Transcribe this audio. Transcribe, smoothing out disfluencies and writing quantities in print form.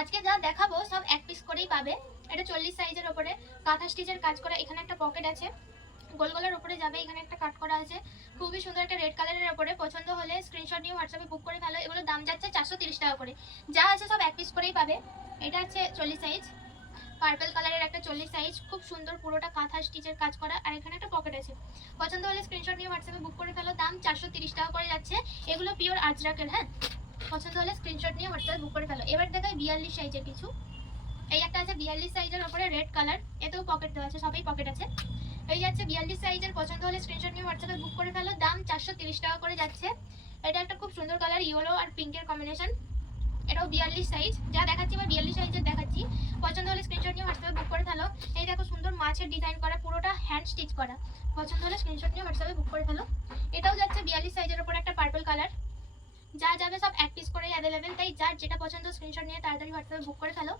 আজকে যা দেখাবো সব এক পিস করেই পাবে। এটা 40 সাইজের উপরে কাঁথা স্টিচের কাজ করা। এখানে একটা পকেট আছে, গোল গোলের উপরে যাবে। এখানে একটা কাট করা আছে, খুবই সুন্দর একটা রেড কালারের উপরে। পছন্দ হলে স্ক্রিনশট নিয়ে হোয়াটসঅ্যাপে বুক করে ফেলো। এগুলোর দাম যাচ্ছে 430 টাকা করে। যা আছে সব এক পিস করেই পাবে। এটা আছে 40 সাইজ, পার্পল কালারের একটা 40 সাইজ, খুব সুন্দর পুরোটা কাঁথা স্টিচের কাজ করা। আর এখানে একটা পকেট আছে। পছন্দ হলে স্ক্রিনশট নিয়ে হোয়াটসঅ্যাপে বুক করে ফেলো। দাম 430 টাকা করে যাচ্ছে। এগুলো পিওর আজরাকের। হ্যাঁ, পছন্দ হলে স্ক্রিনশট নিয়ে হোয়াটসঅ্যাপে বুক করে ফেলো। এবার দেখাই 42 সাইজের কিছু। এই একটা আছে 42 সাইজের উপরে রেড কালার, এতেও পকেট দেওয়া আছে, সবই পকেট আছে। এই যাচ্ছে 42 সাইজের। পছন্দ হলে স্ক্রিনশট নিয়ে হোয়াটসঅ্যাপে বুক করে ফেলো। দাম 430 টাকা করে যাচ্ছে। এটা একটা খুব সুন্দর কালার, ইয়েলো আর পিঙ্কের কম্বিনেশন। এটাও 42 সাইজ। যা দেখাচ্ছি বা 42 সাইজের দেখাচ্ছি। পছন্দ হলে স্ক্রিনশট নিয়ে হোয়াটসঅ্যাপে বুক করে ফেলো। এই দেখো সুন্দর মাছের ডিজাইন করা, পুরোটা হ্যান্ড স্টিচ করা। পছন্দ হলে স্ক্রিনশট নিয়ে হোয়াটসঅ্যাপে বুক করে ফেলো। এটাও যাচ্ছে 42 সাইজের উপর একটা পার্পল কালার। যা যাবে সব এক পিস করে অ্যাভেলেবেল, তাই যার যেটা পছন্দ স্ক্রিনশট নিয়ে তাড়াতাড়ি হোয়াটসঅ্যাপে বুক করে ফেলো।